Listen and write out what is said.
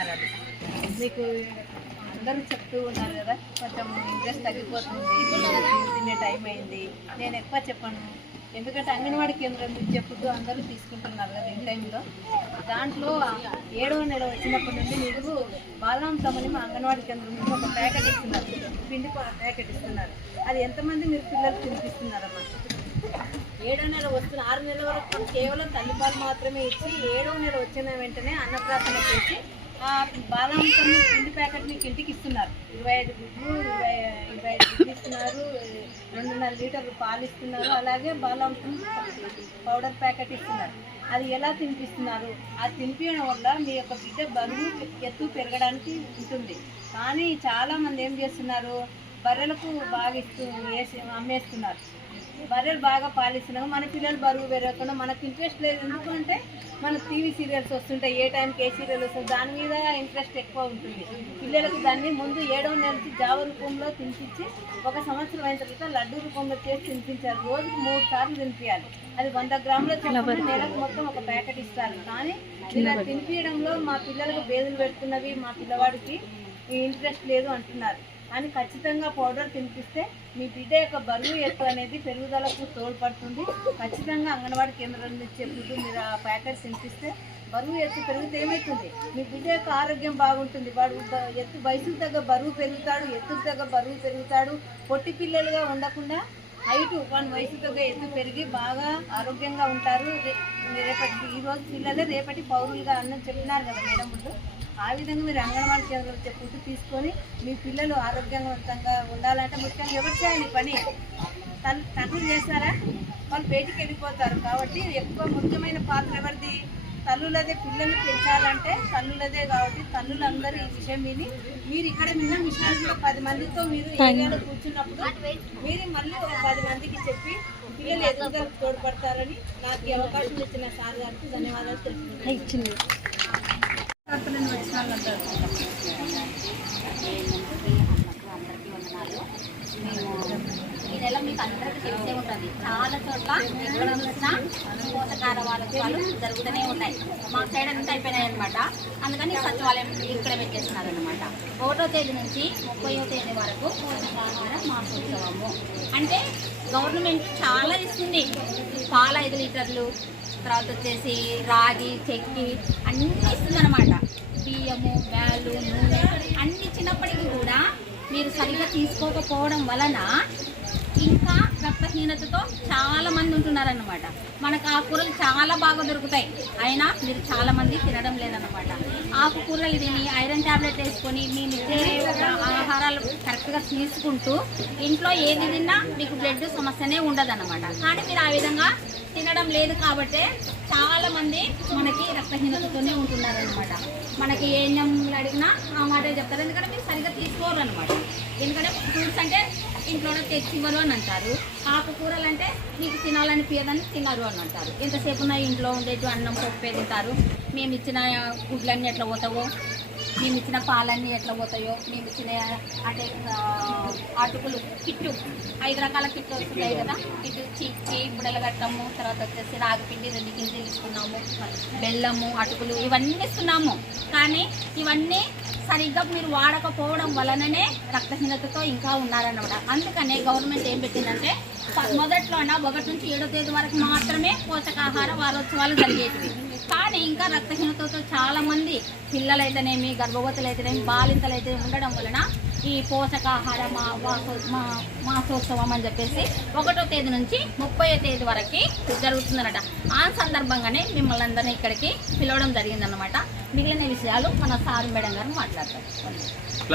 నమస్కారాలు మీకు అందరూ చెప్తూ ఉన్నారు కదా కొంచెం ఇంట్రెస్ట్ తగ్గిపోతుంది తినే టైం అయింది. నేను ఎక్కువ చెప్పను. ఎందుకంటే అంగన్వాడీ కేంద్రం నుంచి ఫుడ్ అందరూ తీసుకుంటున్నారు కదా ఈ టైంలో దాంట్లో ఏడవ నెల వచ్చినప్పటి నుండి మీకు బాలాంశమని మా అంగన్వాడీ కేంద్రం నుంచి ఒక ప్యాకెట్ ఇస్తున్నారు. పిండి ప్యాకెట్ ఇస్తున్నారు. అది ఎంతమంది మీరు పిల్లలు తినిపిస్తున్నారమ్మా? ఏడో నెల వస్తున్న ఆరు నెలల వరకు కేవలం తల్లిపాలు మాత్రమే ఇచ్చి ఏడో నెల వచ్చిన వెంటనే అన్నప్రాసన చేసి ఆ బాలాంశం పిండి ప్యాకెట్ మీకు ఇంటికి ఇస్తున్నారు. ఇరవై ఐదు గుడ్లు ఇరవై ఇరవై ఐదు గుడ్లు ఇస్తున్నారు. రెండున్నర లీటర్లు పాలు ఇస్తున్నారు. అలాగే బాలాంశం పౌడర్ ప్యాకెట్ ఇస్తున్నారు. అది ఎలా తినిపిస్తున్నారు? అది తినిపించడం వల్ల మీ యొక్క బిడ్డ బరువు ఎత్తు పెరగడానికి ఉంటుంది. కానీ చాలామంది ఏం చేస్తున్నారు? బర్రెలకు బాగా ఇస్తూ వేసి అమ్మేస్తున్నారు. బర్రెలు బాగా పాలిస్తున్నాము. మన పిల్లలు బరువు పెరగకుండా మనకు ఇంట్రెస్ట్ లేదు. ఎందుకంటే మన టీవీ సీరియల్స్ వస్తుంటాయి. ఏ టైంకి ఏ సీరియల్ వస్తుంది? దాని మీద ఇంట్రెస్ట్ ఎక్కువ ఉంటుంది. పిల్లలకు దాన్ని ముందు ఏడవ నెల నుంచి జావ రూపంలో తినిపించి ఒక సంవత్సరం అయిన తర్వాత లడ్డు రూపంలో చేసి తినిపించాలి. రోజుకి మూడు సార్లు తినిపించాలి. అది వంద గ్రాముల చొప్పున నెలకు మొత్తం ఒక ప్యాకెట్ ఇస్తారు. కానీ ఇలా తినిపించడంలో మా పిల్లలకు బేదులు పెడుతున్నవి మా పిల్లవాడికి ఇంట్రెస్ట్ లేదు అంటున్నారు. అని ఖచ్చితంగా పౌడర్ తినిపిస్తే మీ బిడ్డ యొక్క బరువు ఎత్తు అనేది పెరుగుదలకు తోడ్పడుతుంది. ఖచ్చితంగా అంగన్వాడీ కేంద్రం నుంచి ఫుడ్ మీరు ఆ ప్యాకెట్ తినిపిస్తే బరువు ఎత్తు పెరిగితే ఏమవుతుంది మీ బిడ్డ యొక్క ఆరోగ్యం బాగుంటుంది. వాడు ఎత్తు వయసుకు తగ్గ బరువు పెరుగుతాడు ఎత్తుకు తగ్గ బరువు పెరుగుతాడు. పొట్టి పిల్లలుగా ఉండకుండా హైట్ వన్ వయసు తగ్గ ఎత్తు పెరిగి బాగా ఆరోగ్యంగా ఉంటారు. రేపటి ఈరోజు పిల్లలే రేపటి పౌరులుగా అన్న చెప్పినారు కదా మేడం ముందు. ఆ విధంగా మీరు అంగన్వాడీ కేంద్రంలో వచ్చే ఫుడ్ తీసుకొని మీ పిల్లలు ఆరోగ్యవంతంగా ఉండాలంటే ముఖ్యంగా ఎవరు చేయాలి పని? తల్లి తండ్రులు చేస్తారా? వాళ్ళు బయటికి వెళ్ళిపోతారు కాబట్టి ఎక్కువ ముఖ్యమైన పాత్ర ఎవరిది? తల్లులదే పిల్లలు పెంచాలంటే తల్లులదే కాబట్టి తల్లులందరూ ఈ విషయం విని మీరు ఇక్కడ విన్న విషయాలు పది మందితో మీరు ఏరియాలో కూర్చున్నప్పుడు మీరు మళ్ళీ ఒక పది మందికి చెప్పి పిల్లలు ఎదుగుదలకు తోడ్పడతారని నాకు ఈ అవకాశం ఇచ్చిన సార్ గారికి ధన్యవాదాలు తెలుపుతున్నాను. వచ్చిన వాళ్ళందరూ మేము ఈ నెల మీకు అందరికీ తెలిసే ఉంటుంది చాలా చోట్ల ఎక్కడ చూసినా పోషకార వాళ్ళు జరుగుతూనే ఉన్నాయి మా సైడ్ అంతా అయిపోయినాయి అనమాట అందుకని సచివాలయం ఇక్కడ పెట్టేస్తున్నారు అనమాట ఒకటో తేదీ నుంచి ముప్పయో తేదీ వరకు పోషకాహార మాసోత్సవము అంటే గవర్నమెంట్ చాలా ఇస్తుంది. పాల ఐదు లీటర్లు తర్వాత వచ్చేసి రాగి చెక్కి అన్నీ ఇస్తుంది అనమాట బియ్యము బ్యాలు నూనె అన్ని చిన్నప్పటికీ కూడా మీరు సరిగ్గా తీసుకోకపోవడం వలన ఇంకా రక్తహీనతతో చాలా మంది ఉంటున్నారన్నమాట. మనకు ఆకుకూరలు చాలా బాగా దొరుకుతాయి. అయినా మీరు చాలా మంది తినడం లేదన్నమాట. ఆకుకూరలు తిని ఐరన్ టాబ్లెట్ వేసుకొని మీ ఆహారాలు కరెక్ట్గా తీసుకుంటూ ఇంట్లో ఏది తిన్నా మీకు బ్లడ్ సమస్యనే ఉండదన్నమాట. కానీ మీరు ఆ విధంగా తినడం లేదు కాబట్టే చాలా మంది మనకి రక్తహీనతతోనే ఉంటున్నారనమాట మనకి ఏ నెంబర్లు అడిగినా ఆ మాట చెప్తారు. ఎందుకంటే మీరు సరిగ్గా తీసుకోరు అనమాట ఎందుకంటే ఫ్రూట్స్ అంటే ఇంట్లోనే తెచ్చివ్వరు అని అని అంటారు. ఆకుకూరలు అంటే మీకు తినాలని పియదని తినరు అని అంటారు. ఎంతసేపు నా ఇంట్లో ఉండేటి అన్నం పప్పే తింటారు. మేము ఇచ్చిన గుడ్లన్నీ ఎట్లా పోతావో మేము ఇచ్చిన పాలన్నీ ఎట్లా పోతాయో మేము ఇచ్చిన అంటే అటుకులు కిట్టు ఐదు రకాల కిట్లు వస్తున్నాయి కదా. కిట్టు చిక్కి బుడలు కట్టము తర్వాత వచ్చేసి రాగిపిండి రెండు గింజలు ఇస్తున్నాము బెల్లము అటుకులు ఇవన్నీ ఇస్తున్నాము. కానీ ఇవన్నీ సరిగ్గా మీరు వాడకపోవడం వలననే రక్తహీనతతో ఇంకా ఉన్నారన్నమాట. అందుకనే గవర్నమెంట్ ఏం పెట్టిందంటే మొదట్లోన ఒకటి నుంచి ఏడో తేదీ వరకు మాత్రమే పోషకాహార వారోత్సవాలు జరిగేటివి. కానీ ఇంకా రక్తహీనతతో చాలామంది పిల్లలైతేనేమి గర్భవతులు అయితేనేమి బాలింతలు అయితే ఉండడం వలన ఈ పోషకాహార మా వాసో మా మాసోత్సవం అని చెప్పేసి ఒకటో తేదీ నుంచి ముప్పై తేదీ వరకు జరుగుతుందన్నమాట. ఆ సందర్భంగానే మిమ్మల్ని అందరినీ ఇక్కడికి పిలవడం జరిగిందనమాట మిగిలిన విషయాలు మన సారు మేడం గారు మాట్లాడతారు.